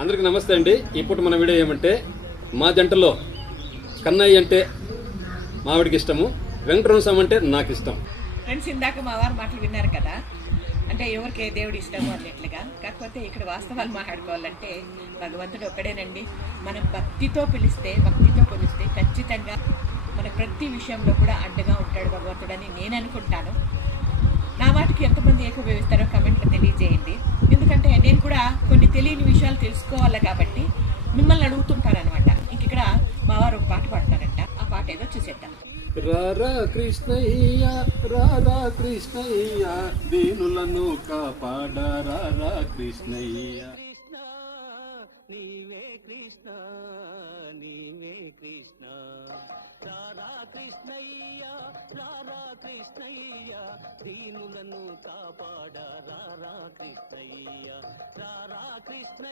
అందరికీ నమస్తే అండి. ఇప్పుడు మన వీడియో ఏమంటే మా జంటలో కన్నయ్య అంటే మావిడికి ఇష్టము, వెంకటరమణ స్వామి అంటే నాకు ఇష్టం. ఫ్రెండ్స్, ఇందాక మా వారు మాటలు విన్నారు కదా, అంటే ఎవరికి దేవుడు ఇష్టము అన్నట్లుగా. కాకపోతే ఇక్కడ వాస్తవాలు మాట్లాడుకోవాలంటే భగవంతుడు ఒక్కడేనండి. మనం భక్తితో పిలిస్తే, భక్తితో కొలిస్తే ఖచ్చితంగా మన ప్రతి విషయంలో కూడా అండగా ఉంటాడు భగవంతుడని నేను అనుకుంటాను. నా వాటికి ఎంతమంది ఏకీభవిస్తారో కమెంట్లో తెలియజేయండి. ఎందుకంటే నేను కూడా కొన్ని తెలియని విషయాలు తెలుసుకోవాలి కాబట్టి మిమ్మల్ని అడుగుతుంటారనమాట. ఇంక ఇక్కడ మా వారు ఒక పాట పాడతారంట. ఆ పాట ఏదో చూసేద్దాం. రారా కృష్ణయ్య, రారా కృష్ణయ్య, దీనులను కాపాడ రారా కృష్ణయ్య. కృష్ణ నీవే కృష్ణ, నీవే కృష్ణ. రారా కృష్ణయ్య, రారా కృష్ణయ్య, దీనులను కాపాడ రారా కృష్ణయ్య, రారా కృష్ణ.